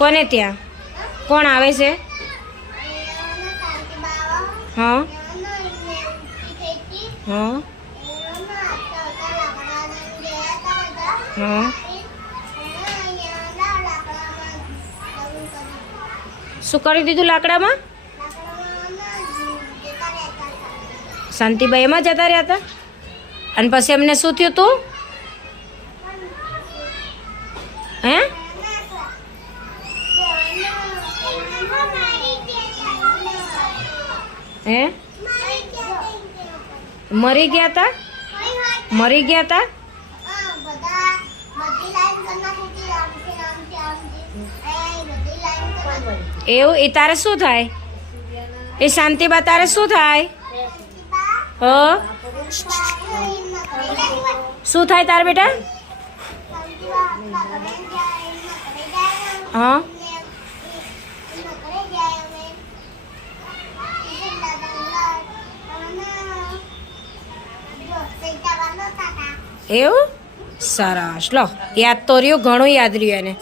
કોને ત્યાં કોણ આવે છે? હા હા હા શું કરી દીધું લાકડામાં? શાંતિભાઈ એમાં જતા રહ્યા હતા અને પછી એમને શું થયું તું? હે હે મરી ગયા હતા? મરી ગયા હતા? એવું એ તારે શું થાય? એ શાંતિબા તારે શું થાય? હ શું થાય તારે બેટા? હા એવું સરસ લો યાદ તો રહ્યું ઘણું યાદ રહ્યું એને